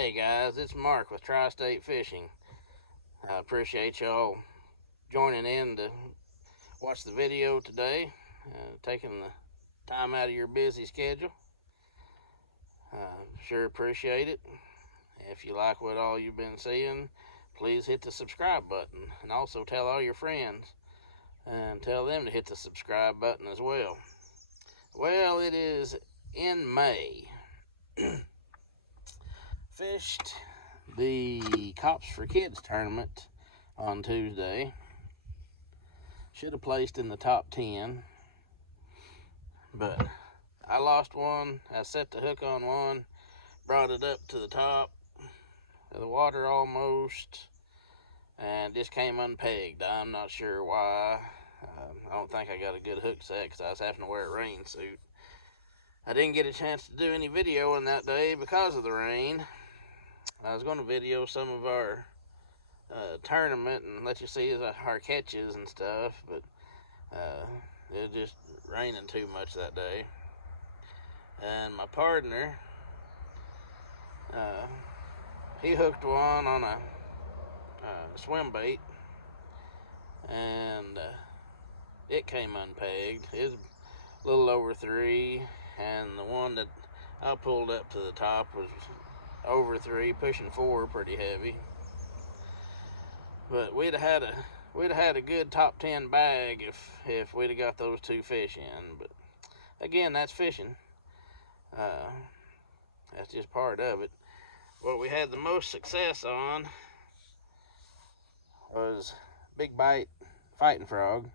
Hey guys, it's Mark with Tri-State Fishing. I appreciate y'all joining in to watch the video today, taking the time out of your busy schedule. Sure appreciate it. If you like what all you've been seeing, please hit the subscribe button, and also tell all your friends and tell them to hit the subscribe button as well. Well, it is in May. Fished the Cops for Kids tournament on Tuesday. Should have placed in the top 10, but I lost one. I set the hook on one, brought it up to the top of the water almost, and just came unpegged. I'm not sure why. I don't think I got a good hook set because I was having to wear a rain suit. I didn't get a chance to do any videoing that day because of the rain. I was going to video some of our tournament and let you see our catches and stuff, but it was just raining too much that day. And my partner, he hooked one on a swim bait, and it came unpegged. It was a little over 3, and the one that I pulled up to the top was over 3, pushing 4, pretty heavy. But we'd have had a good top 10 bag if we'd have got those 2 fish in. But again, that's fishing. That's just part of it. What we had the most success on was big bite fighting frog,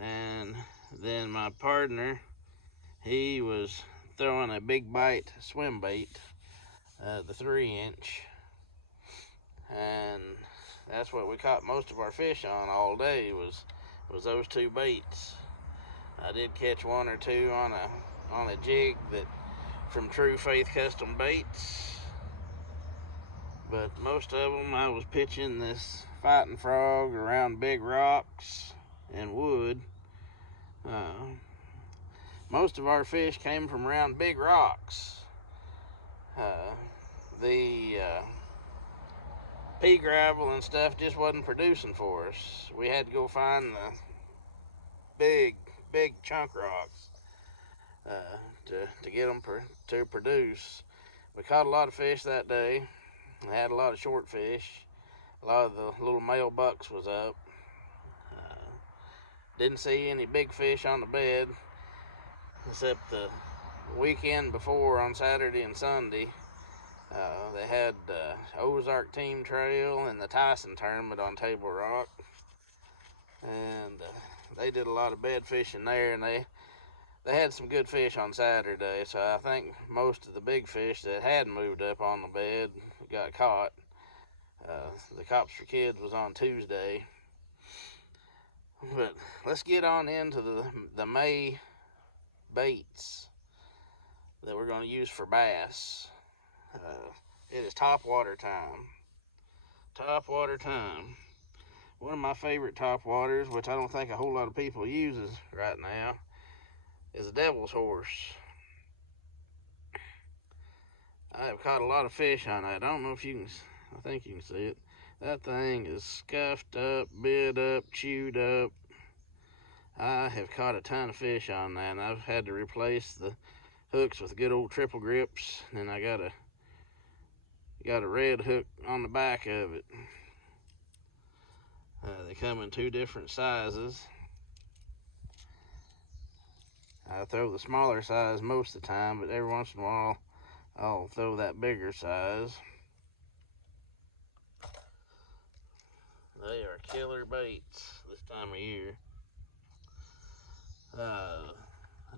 and then my partner, he was throwing a big bite swim bait, the 3-inch, and that's what we caught most of our fish on all day was those 2 baits. I did catch 1 or 2 on a jig that from True Faith Custom Baits, but most of them I was pitching this fighting frog around big rocks and wood. Most of our fish came from around big rocks. The pea gravel and stuff just wasn't producing for us. We had to go find the big chunk rocks to get them to produce. We caught a lot of fish that day. We had a lot of short fish. A lot of the little male bucks was up. Didn't see any big fish on the bed, except the weekend before on Saturday and Sunday. They had Ozark Team Trail and the Tyson Tournament on Table Rock, and they did a lot of bed fishing there, and they had some good fish on Saturday. So I think most of the big fish that had moved up on the bed got caught. The Cops for Kids was on Tuesday. But let's get on into the May baits that we're going to use for bass. It is topwater time. Topwater time. One of my favorite topwaters, which I don't think a whole lot of people uses right now, is a devil's horse. I have caught a lot of fish on that. I don't know if you can, I think you can see it. That thing is scuffed up, bit up, chewed up. I have caught a ton of fish on that, and I've had to replace the hooks with good old triple grips, and I got a red hook on the back of it. They come in 2 different sizes. I throw the smaller size most of the time, but every once in a while I'll throw that bigger size. They are killer baits this time of year.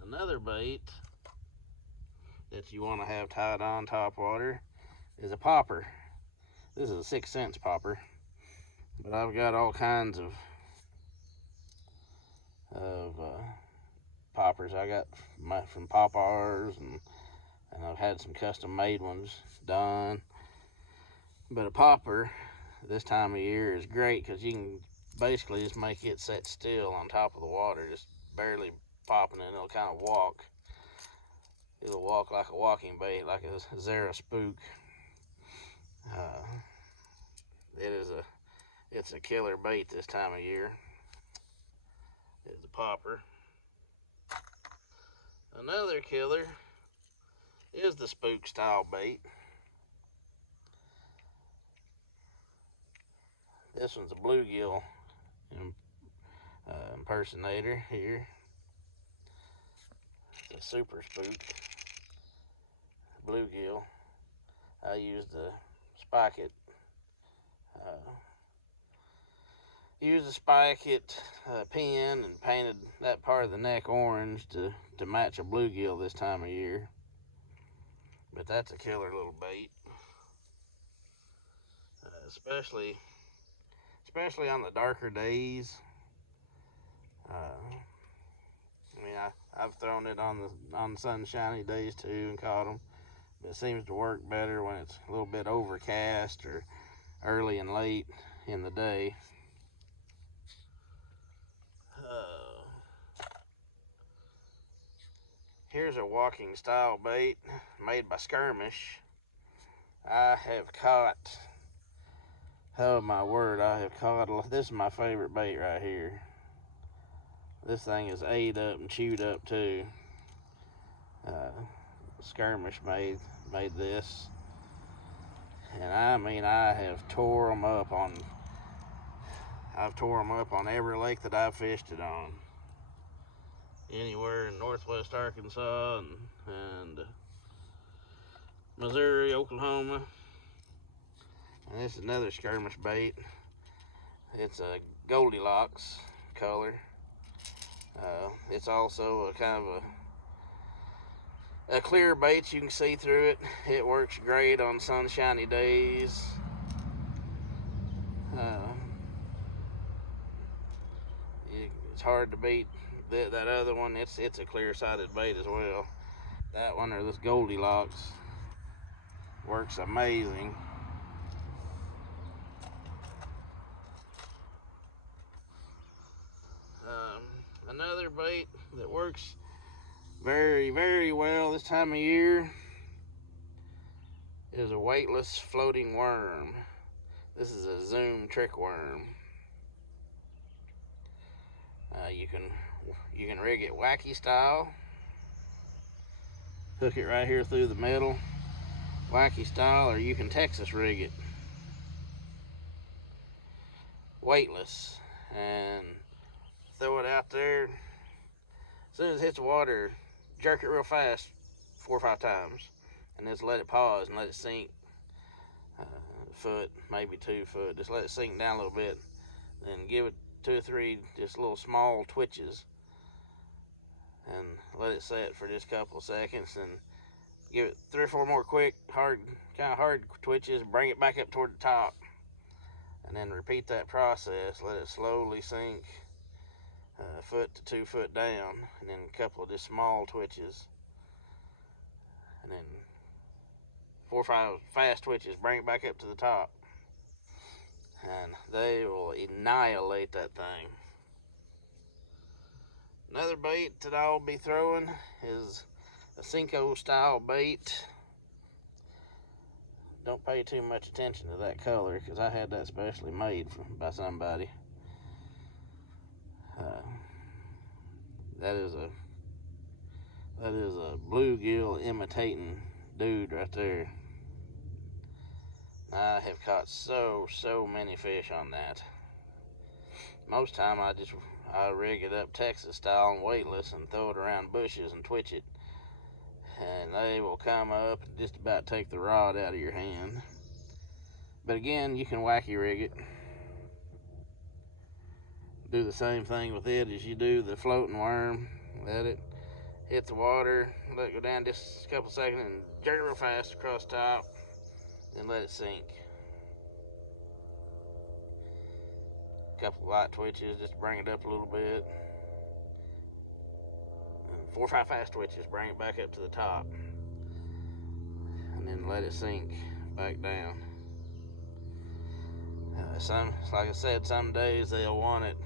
Another bait that you want to have tied on topwater is a popper. This is a 6 cents popper, but I've got all kinds of poppers. I got from Pop-Ars, and I've had some custom made ones done. But a popper this time of year is great because you can basically just make it set still on top of the water, just barely popping it, and it'll kind of walk. It'll walk like a walking bait, like a Zara Spook. It's a killer bait this time of year. It's a popper. Another killer is the Spook style bait. This one's a bluegill impersonator here. It's a super spook bluegill. I used the spike it. Used a spike it pin and painted that part of the neck orange to match a bluegill this time of year. But that's a killer little bait, especially on the darker days. I mean, I've thrown it on sunshiny days too and caught them, but it seems to work better when it's a little bit overcast or early and late in the day. Here's a walking style bait made by Skirmish. I have caught, oh my word, this is my favorite bait right here. This thing is ate up and chewed up too. Skirmish made this, and I mean, I've tore them up on every lake that I've fished it on. Anywhere in northwest Arkansas and Missouri, Oklahoma. And this is another Skirmish bait. It's a Goldilocks color. It's also a kind of a clear bait. You can see through it. It works great on sunshiny days. It's hard to beat that other one. It's a clear-sided bait as well. That one, or this Goldilocks, works amazing. Another bait that works very, very well this time of year is a weightless floating worm. This is a Zoom trick worm. You can rig it wacky style. Hook it right here through the middle, wacky style, or you can Texas rig it weightless and throw it out there. As soon as it hits the water, jerk it real fast 4 or 5 times, and just let it pause and let it sink a foot, maybe 2 foot. Just let it sink down a little bit, then give it 2 or 3 just little small twitches, and let it set for just a couple seconds, and give it 3 or 4 more quick, hard twitches. Bring it back up toward the top, and then repeat that process. Let it slowly sink a foot to 2 foot down, and then a couple of just small twitches, and then 4 or 5 fast twitches. Bring it back up to the top, and they will annihilate that thing. Another bait that I'll be throwing is a Cinco Style bait. Don't pay too much attention to that color, because I had that specially made by somebody. That is a bluegill imitating dude right there. I have caught so many fish on that. Most time I rig it up Texas style and weightless and throw it around bushes and twitch it, and they will come up and just about take the rod out of your hand. But again, you can wacky rig it. Do the same thing with it as you do the floating worm. Let it hit the water, let it go down just a couple seconds, and jerk it real fast across the top, then let it sink. A couple light twitches just to bring it up a little bit. 4 or 5 fast twitches, bring it back up to the top, and then let it sink back down. Like I said, some days they'll want it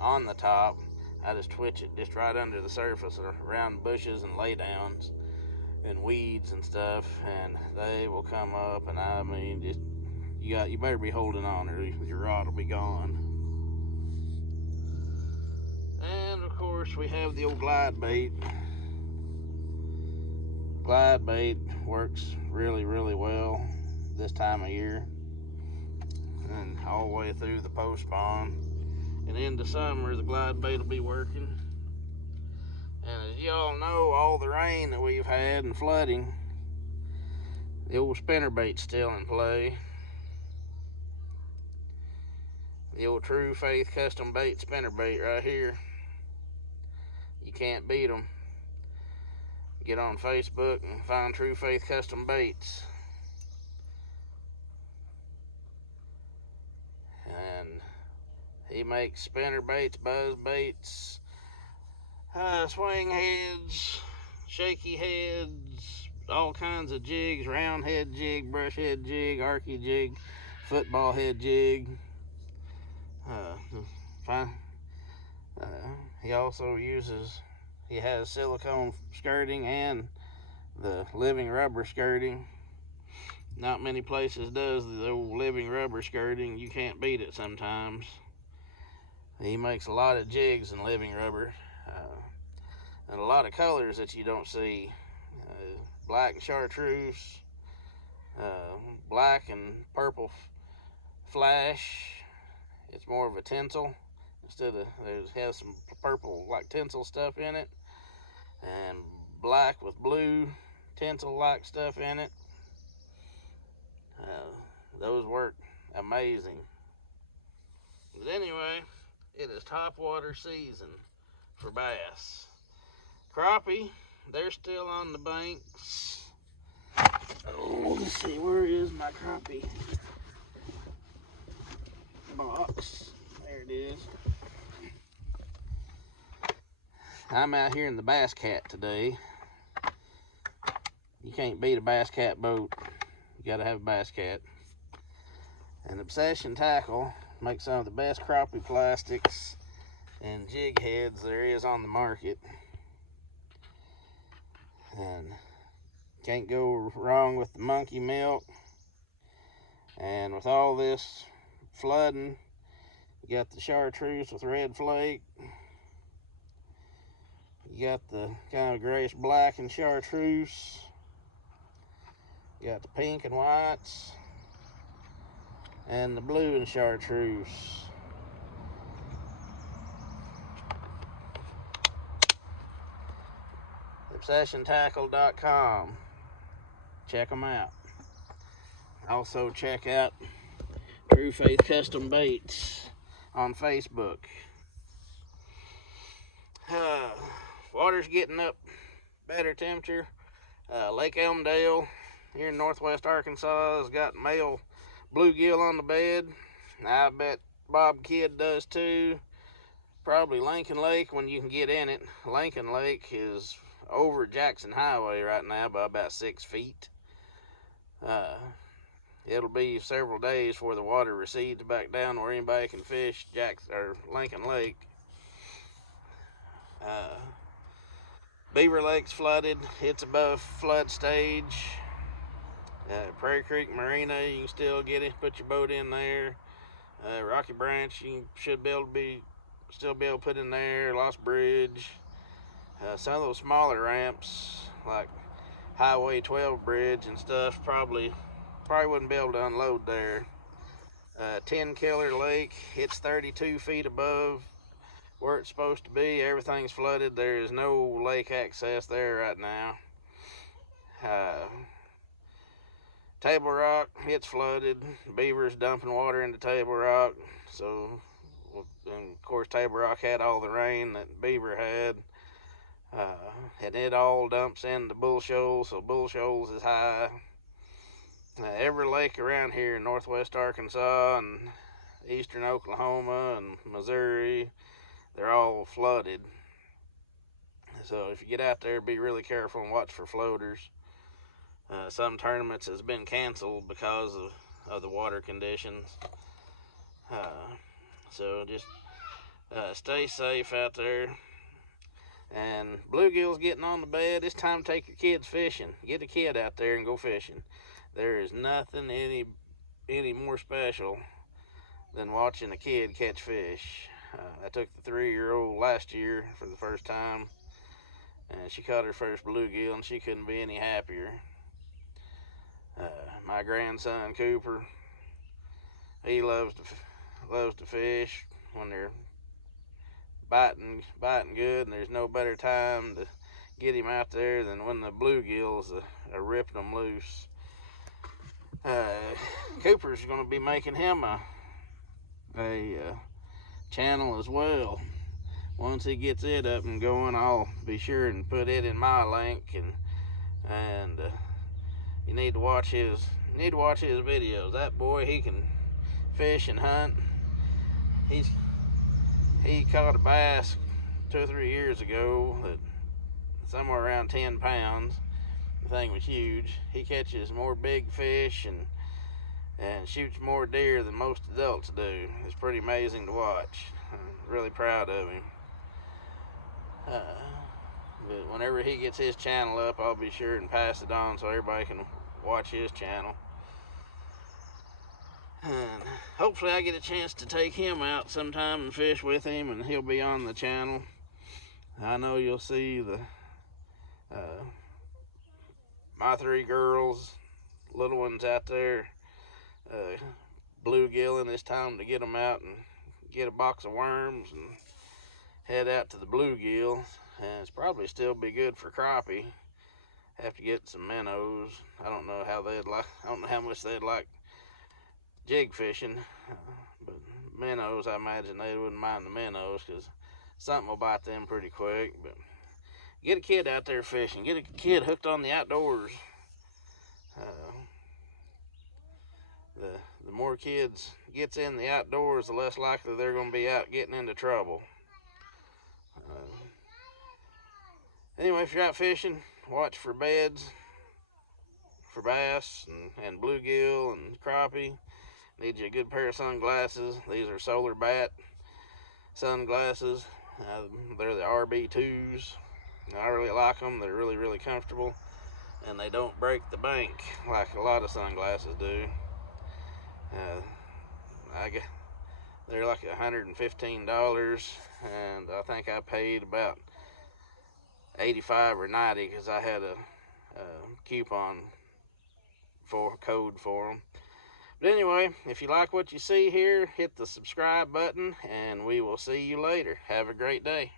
on the top. I just twitch it just right under the surface or around bushes and lay downs, and weeds and stuff, and they will come up, and I mean, just you better be holding on, or your rod will be gone. And of course, we have the old glide bait. Glide bait works really, really well this time of year, and all the way through the post spawn. And into summer, the glide bait will be working. And as y'all know, all the rain that we've had and flooding, the old spinnerbait's still in play. The old True Faith custom bait spinnerbait right here. You can't beat them. Get on Facebook and find True Faith custom baits. And he makes spinnerbaits, buzz baits, swing heads, shaky heads, all kinds of jigs, round head jig, brush head jig, arky jig, football head jig. He also he has silicone skirting and the living rubber skirting. Not many places does the old living rubber skirting. You can't beat it sometimes. He makes a lot of jigs in living rubber, and a lot of colors that you don't see. Black and chartreuse, black and purple flash. It's more of a tinsel instead of, it has some purple like tinsel stuff in it, and black with blue tinsel like stuff in it. Those work amazing. But anyway, it is topwater season for bass. Crappie, they're still on the banks. Oh, let's see, where is my crappie box? There it is. I'm out here in the Bass Cat today. You can't beat a Bass Cat boat. You gotta have a Bass Cat. And Obsession Tackle makes some of the best crappie plastics and jig heads there is on the market. And can't go wrong with the monkey milk. And with all this flooding, you got the chartreuse with red flake. You got the kind of grayish black and chartreuse. You got the pink and whites. And the blue and chartreuse. ObsessionTackle.com. Check them out. Also check out True Faith Custom Baits on Facebook. Water's getting up better temperature. Lake Elmdale here in northwest Arkansas has got male bluegill on the bed. I bet Bob Kidd does too. Probably Lincoln Lake when you can get in it. Lincoln Lake is over Jackson Highway right now by about 6 feet. It'll be several days before the water recedes back down where anybody can fish Lincoln Lake. Beaver Lake's flooded. It's above flood stage. Prairie Creek Marina, you can still put your boat in there. Rocky Branch, you should still be able to put in there. Lost Bridge. Some of those smaller ramps, like Highway 12 Bridge and stuff, probably wouldn't be able to unload there. 10 Killer Lake, it's 32 feet above where it's supposed to be. Everything's flooded. There is no lake access there right now. Table Rock, it's flooded. Beaver's dumping water into Table Rock. So, and of course, Table Rock had all the rain that Beaver had. And it all dumps into Bull Shoals, so Bull Shoals is high. Every lake around here in northwest Arkansas and eastern Oklahoma and Missouri, they're all flooded. So if you get out there, be really careful and watch for floaters. Some tournaments has been canceled because of the water conditions. So just stay safe out there. And bluegill's getting on the bed. It's time to take your kids fishing. Get a kid out there and go fishing. There is nothing any more special than watching a kid catch fish. I took the 3-year-old last year for the first time, and she caught her first bluegill, and she couldn't be any happier. My grandson Cooper, he loves to fish when they're biting good, and there's no better time to get him out there than when the bluegills are ripping them loose. Cooper's going to be making him a channel as well. Once he gets it up and going, I'll be sure and put it in my link, and you need to watch his videos. That boy, he can fish and hunt. He caught a bass 2 or 3 years ago that somewhere around 10 pounds. The thing was huge. He catches more big fish and shoots more deer than most adults do. It's pretty amazing to watch. I'm really proud of him. But whenever he gets his channel up, I'll be sure and pass it on so everybody can watch his channel. And hopefully I get a chance to take him out sometime and fish with him, and he'll be on the channel. I know you'll see the my 3 girls, little ones out there, bluegilling. It's time to get them out and get a box of worms and head out to the bluegill. And it's probably still be good for crappie. Have to get some minnows. I don't know how much they'd like jig fishing, but minnows, I imagine they wouldn't mind the minnows, because something will bite them pretty quick. But get a kid out there fishing. Get a kid hooked on the outdoors. The more kids gets in the outdoors, the less likely they're going to be out getting into trouble. Anyway, if you're out fishing, watch for beds, for bass and bluegill and crappie. Need you a good pair of sunglasses. These are solar bat sunglasses. They're the RB2s. I really like them. They're really, really comfortable, and they don't break the bank like a lot of sunglasses do. They're like $115, and I think I paid about $85 or $90 because I had a coupon code for them. But anyway, if you like what you see here, hit the subscribe button, and we will see you later. Have a great day.